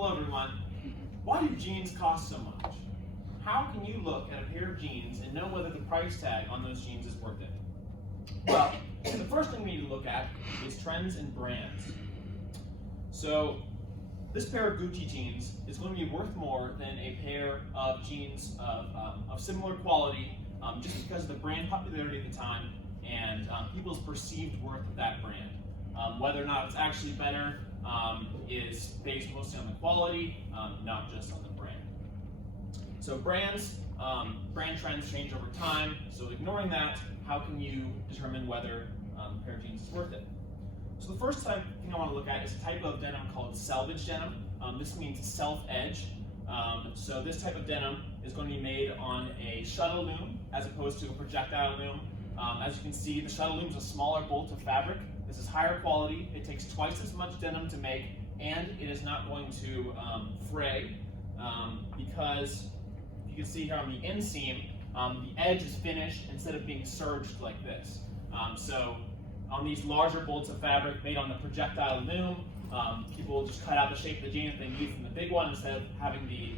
Hello everyone. Why do jeans cost so much? How can you look at a pair of jeans and know whether the price tag on those jeans is worth it? Well, the first thing we need to look at is trends and brands. So this pair of Gucci jeans is going to be worth more than a pair of jeans of similar quality just because of the brand popularity at the time and people's perceived worth of that brand. Whether or not it's actually better is based mostly on the quality, not just on the brand. So brand trends change over time, so ignoring that, how can you determine whether a pair of jeans is worth it? So the first thing I want to look at is a type of denim called selvage denim. This means self-edge. So this type of denim is going to be made on a shuttle loom as opposed to a projectile loom. As you can see, the shuttle loom is a smaller bolt of fabric. This is higher quality. It takes twice as much denim to make, and it is not going to fray because you can see here on the inseam, the edge is finished instead of being serged like this. So on these larger bolts of fabric made on the projectile loom, people will just cut out the shape of the jeans they need from the big one instead of having the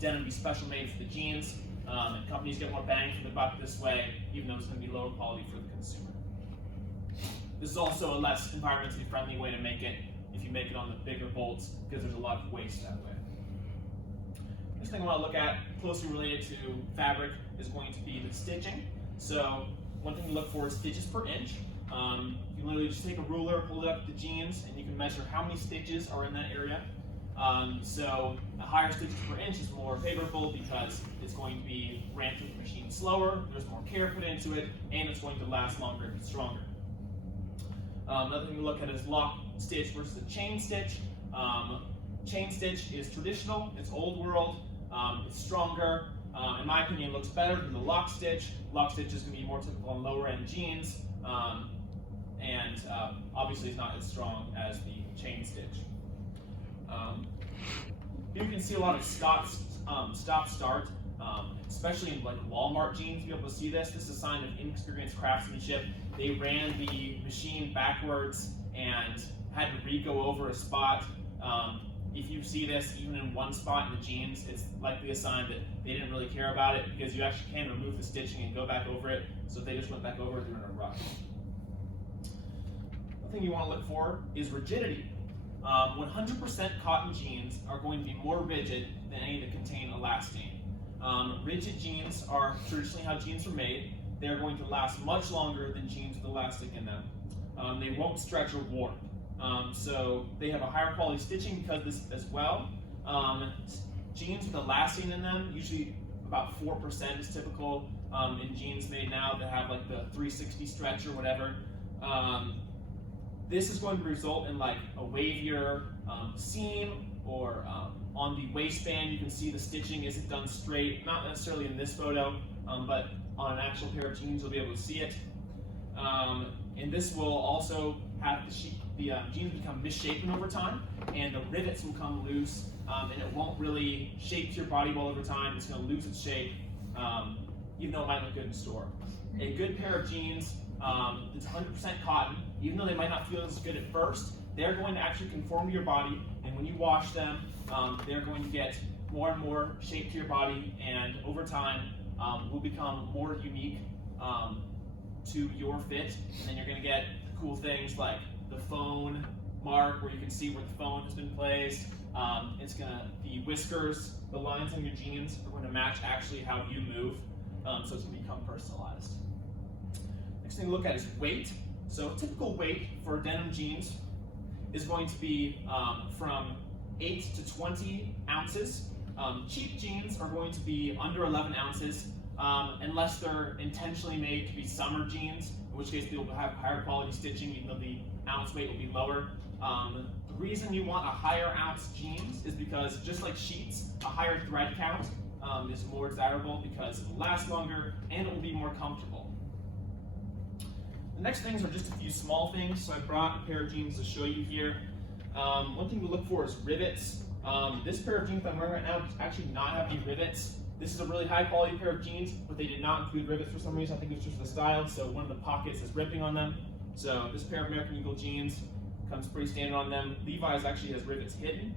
denim be special made for the jeans. And companies get more bang for the buck this way, even though it's going to be lower quality for the consumer. This is also a less environmentally friendly way to make it if you make it on the bigger bolts because there's a lot of waste that way. Next thing I want to look at, closely related to fabric, is going to be the stitching. So one thing to look for is stitches per inch. You can literally just take a ruler, hold it up to the jeans, and you can measure how many stitches are in that area. So a higher stitches per inch is more favorable because it's going to be ran through the machine slower, there's more care put into it, and it's going to last longer and stronger. Another thing to look at is lock stitch versus a chain stitch. Chain stitch is traditional, it's old world, it's stronger. In my opinion, it looks better than the lock stitch. Lock stitch is going to be more typical on lower end jeans, and obviously it's not as strong as the chain stitch. You can see a lot of stop-start, especially in like Walmart jeans. You'll be able to see this. This is a sign of inexperienced craftsmanship. They ran the machine backwards and had to re-go over a spot. If you see this even in one spot in the jeans, it's likely a sign that they didn't really care about it because you actually can remove the stitching and go back over it. So if they just went back over it, they're in a rush. The thing you want to look for is rigidity. 100% cotton jeans are going to be more rigid than any that contain elastane. Rigid jeans are traditionally how jeans are made. They're going to last much longer than jeans with elastic in them. They won't stretch or warp. So they have a higher quality stitching because of this as well. Jeans with elastane in them, usually about 4% is typical in jeans made now that have like the 360 stretch or whatever. This is going to result in like a wavier seam, or on the waistband you can see the stitching isn't done straight, not necessarily in this photo, but on an actual pair of jeans you'll be able to see it. And this will also have the jeans become misshapen over time, and the rivets will come loose, and it won't really shape to your body well over time. It's going to lose its shape, even though it might look good in store. A good pair of jeans that's 100% cotton, even though they might not feel as good at first, they're going to actually conform to your body, and when you wash them, they're going to get more and more shape to your body, and over time will become more unique to your fit. And then you're going to get cool things like the phone mark, where you can see where the phone has been placed. The whiskers, the lines on your jeans are going to match actually how you move, so it's going to become personalized. Next thing to look at is weight. So typical weight for denim jeans is going to be from 8 to 20 ounces. Cheap jeans are going to be under 11 ounces unless they're intentionally made to be summer jeans, in which case they will have higher quality stitching even though the ounce weight will be lower. The reason you want a higher ounce jeans is because just like sheets, a higher thread count is more desirable because it will last longer and it will be more comfortable. The next things are just a few small things, so I brought a pair of jeans to show you here. One thing to look for is rivets. This pair of jeans that I'm wearing right now does actually not have any rivets. This is a really high quality pair of jeans, but they did not include rivets for some reason. I think it was just the style, so one of the pockets is ripping on them. So this pair of American Eagle jeans comes pretty standard on them. Levi's actually has rivets hidden.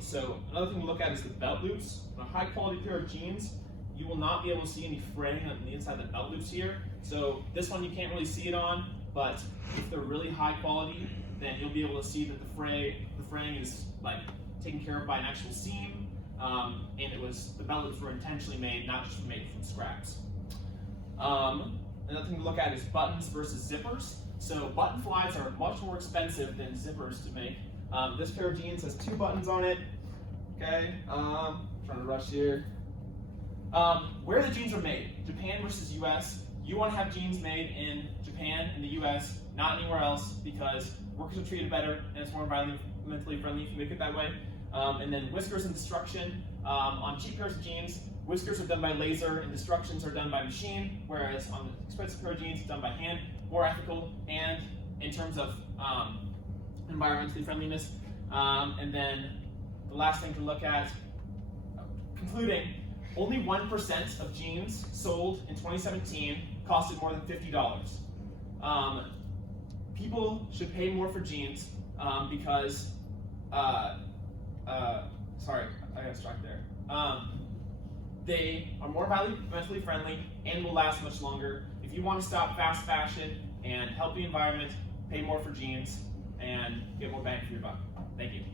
So another thing to look at is the belt loops. On a high quality pair of jeans, you will not be able to see any fraying on the inside of the belt loops here. So this one you can't really see it on, but if they're really high quality, then you'll be able to see that the fraying is like taken care of by an actual seam, and the belt loops were intentionally made, not just made from scraps. Another thing to look at is buttons versus zippers. So button flies are much more expensive than zippers to make. This pair of jeans has 2 buttons on it. Okay, trying to rush here. Where the jeans are made, Japan versus US. You want to have jeans made in Japan and the US, not anywhere else, because workers are treated better and it's more environmentally friendly if you make it that way. And then whiskers and destruction. On cheap pairs of jeans, whiskers are done by laser and destructions are done by machine, whereas on the expensive pair of jeans, it's done by hand, more ethical, and in terms of environmentally friendliness. And then the last thing to look at, concluding, only 1% of jeans sold in 2017 costed more than $50. People should pay more for jeans because, sorry, I got distracted there. They are more environmentally friendly and will last much longer. If you want to stop fast fashion and help the environment, pay more for jeans and get more bang for your buck. Thank you.